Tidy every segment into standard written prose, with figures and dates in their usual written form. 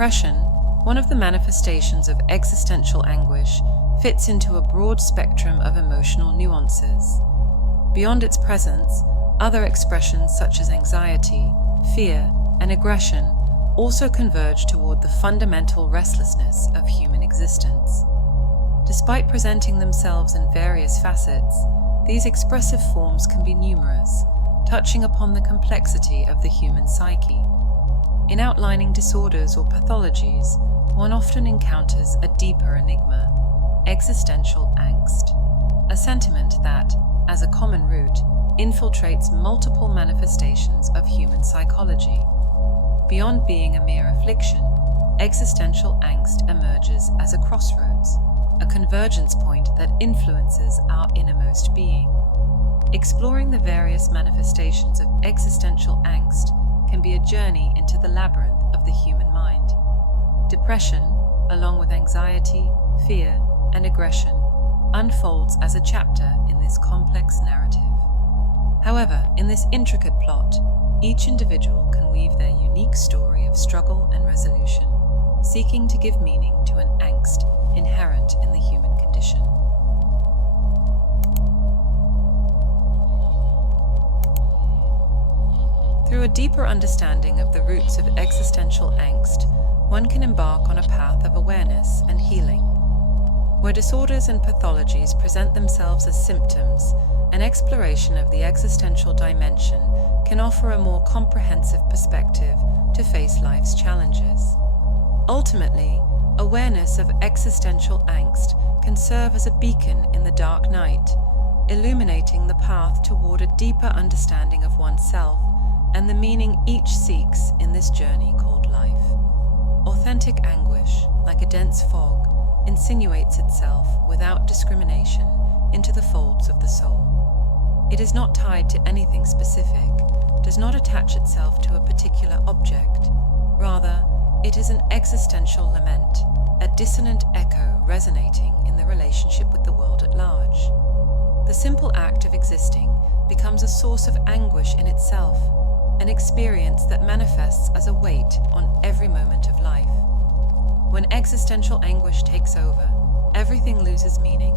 Depression, one of the manifestations of existential anguish, fits into a broad spectrum of emotional nuances. Beyond its presence, other expressions such as anxiety, fear, and aggression also converge toward the fundamental restlessness of human existence. Despite presenting themselves in various facets, these expressive forms can be numerous, touching upon the complexity of the human psyche. In outlining disorders or pathologies, one often encounters a deeper enigma: existential angst, a sentiment that, as a common root, infiltrates multiple manifestations of human psychology. Beyond being a mere affliction, existential angst emerges as a crossroads, a convergence point that influences our innermost being. Exploring the various manifestations of existential angst can be a journey into the labyrinth of the human mind. Depression, along with anxiety, fear, and aggression, unfolds as a chapter in this complex narrative. However, in this intricate plot, each individual can weave their unique story of struggle and resolution, seeking to give meaning to an angst inherent in the human condition. Through a deeper understanding of the roots of existential angst, one can embark on a path of awareness and healing. Where disorders and pathologies present themselves as symptoms, an exploration of the existential dimension can offer a more comprehensive perspective to face life's challenges. Ultimately, awareness of existential angst can serve as a beacon in the dark night, illuminating the path toward a deeper understanding of oneself and the meaning each seeks in this journey called life. Authentic anguish, like a dense fog, insinuates itself without discrimination into the folds of the soul. It is not tied to anything specific, does not attach itself to a particular object. Rather, it is an existential lament, a dissonant echo resonating in the relationship with the world at large. The simple act of existing becomes a source of anguish in itself, an experience that manifests as a weight on every moment of life. When existential anguish takes over, everything loses meaning.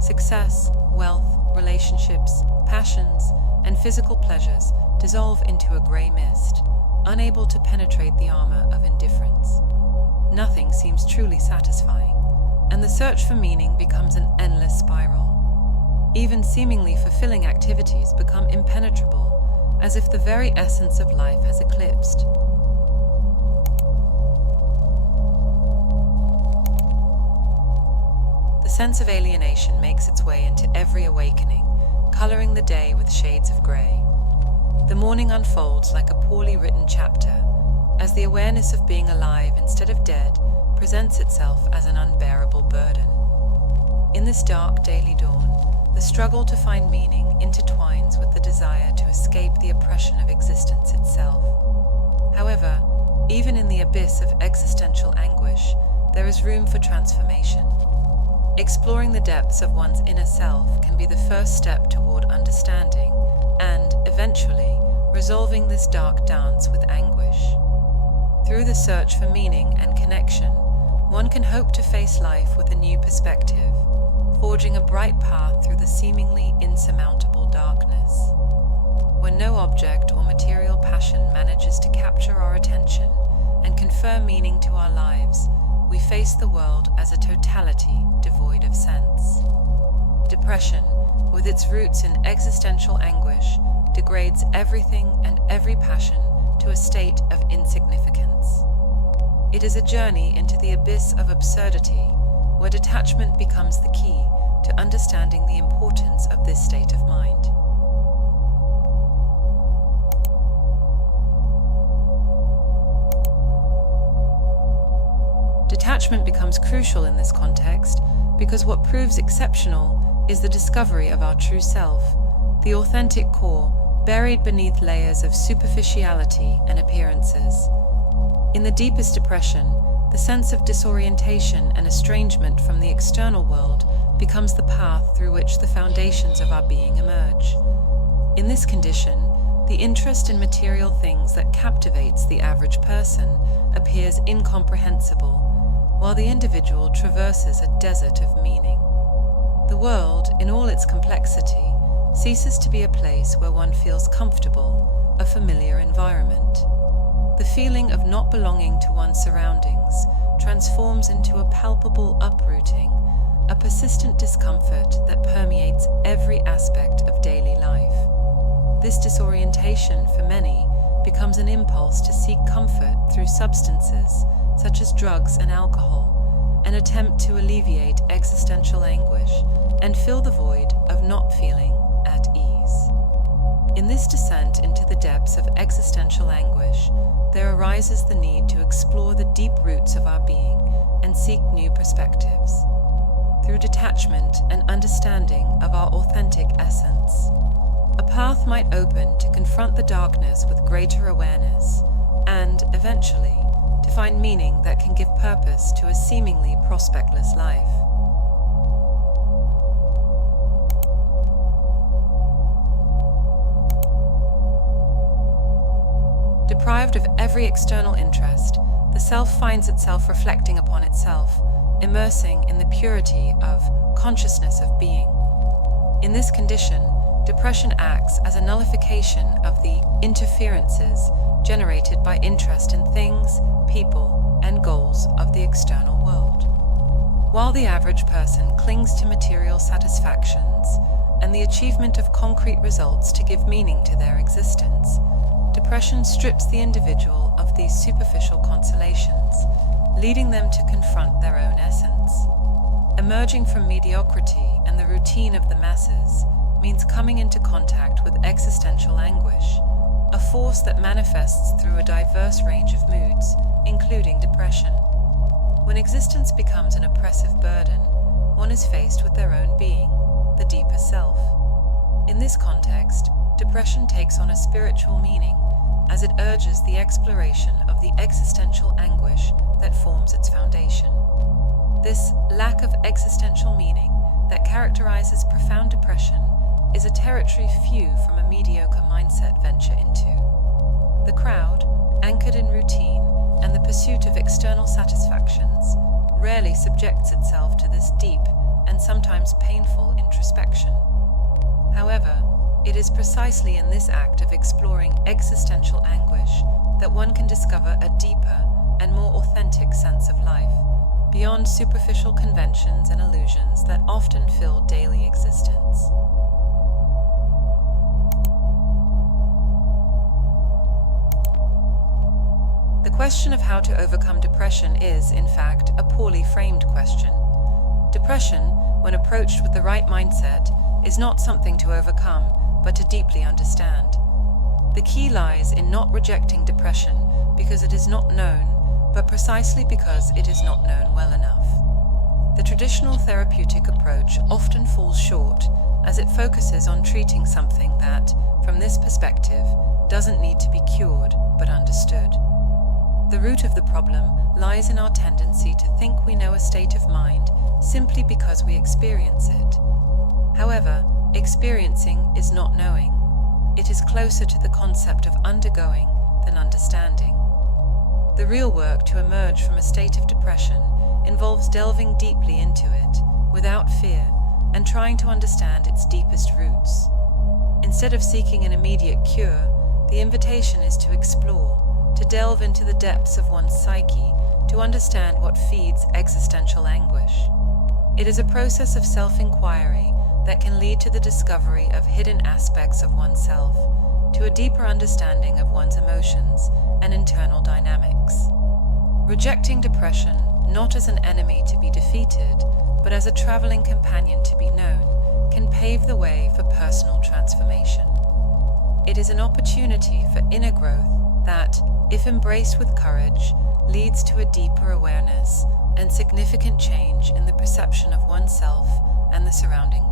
Success, wealth, relationships, passions, and physical pleasures dissolve into a grey mist, unable to penetrate the armor of indifference. Nothing seems truly satisfying, and the search for meaning becomes an endless spiral. Even seemingly fulfilling activities become impenetrable, as if the very essence of life has eclipsed. The sense of alienation makes its way into every awakening, coloring the day with shades of grey. The morning unfolds like a poorly written chapter, as the awareness of being alive instead of dead presents itself as an unbearable burden. In this dark daily dawn, the struggle to find meaning intertwines with the desire to escape the oppression of existence itself. However, even in the abyss of existential anguish, there is room for transformation. Exploring the depths of one's inner self can be the first step toward understanding and, eventually, resolving this dark dance with anguish. Through the search for meaning and connection, one can hope to face life with a new perspective, forging a bright path through the seemingly insurmountable darkness. When no object or material passion manages to capture our attention and confer meaning to our lives, we face the world as a totality devoid of sense. Depression, with its roots in existential anguish, degrades everything and every passion to a state of insignificance. It is a journey into the abyss of absurdity, where detachment becomes the key to understanding the importance of this state of mind. Detachment becomes crucial in this context because what proves exceptional is the discovery of our true self, the authentic core buried beneath layers of superficiality and appearances. In the deepest depression, the sense of disorientation and estrangement from the external world becomes the path through which the foundations of our being emerge. In this condition, The interest in material things that captivates the average person appears incomprehensible, while the individual traverses a desert of meaning. The world, in all its complexity, ceases to be a place where one feels comfortable, a familiar environment. The feeling of not belonging to one's surroundings transforms into a palpable uprooting, a persistent discomfort that permeates every aspect of daily life. This disorientation, for many, becomes an impulse to seek comfort through substances such as drugs and alcohol, an attempt to alleviate existential anguish and fill the void of not feeling at ease. In this descent into the depths of existential anguish, there arises the need to explore the deep roots of our being and seek new perspectives. Through detachment and understanding of our authentic essence, a path might open to confront the darkness with greater awareness and, eventually, to find meaning that can give purpose to a seemingly prospectless life. Deprived of every external interest, the self finds itself reflecting upon itself, immersing in the purity of consciousness of being. In this condition, depression acts as a nullification of the interferences generated by interest in things, people, and goals of the external world. While the average person clings to material satisfactions and the achievement of concrete results to give meaning to their existence, depression strips the individual of these superficial consolations, leading them to confront their own essence. Emerging from mediocrity and the routine of the masses means coming into contact with existential anguish, a force that manifests through a diverse range of moods, including depression. When existence becomes an oppressive burden, one is faced with their own being, the deeper self. In this context, depression takes on a spiritual meaning, as it urges the exploration of the existential anguish that forms its foundation. This lack of existential meaning that characterizes profound depression is a territory few from a mediocre mindset venture into. The crowd, anchored in routine and the pursuit of external satisfactions, rarely subjects itself to this deep and sometimes painful introspection. However, it is precisely in this act of exploring existential anguish that one can discover a deeper and more authentic sense of life, beyond superficial conventions and illusions that often fill daily existence. The question of how to overcome depression is, in fact, a poorly framed question. Depression, when approached with the right mindset, is not something to overcome, but to deeply understand. The key lies in not rejecting depression because it is not known, but precisely because it is not known well enough. The traditional therapeutic approach often falls short, as it focuses on treating something that, from this perspective, doesn't need to be cured, but understood. The root of the problem lies in our tendency to think we know a state of mind simply because we experience it. However, experiencing is not knowing. It is closer to the concept of undergoing than understanding. The real work to emerge from a state of depression involves delving deeply into it, without fear, and trying to understand its deepest roots. Instead of seeking an immediate cure, the invitation is to explore, to delve into the depths of one's psyche, to understand what feeds existential anguish. It is a process of self-inquiry that can lead to the discovery of hidden aspects of oneself, to a deeper understanding of one's emotions and internal dynamics. Rejecting depression not as an enemy to be defeated, but as a traveling companion to be known, can pave the way for personal transformation. It is an opportunity for inner growth that, if embraced with courage, leads to a deeper awareness and significant change in the perception of oneself and the surrounding world.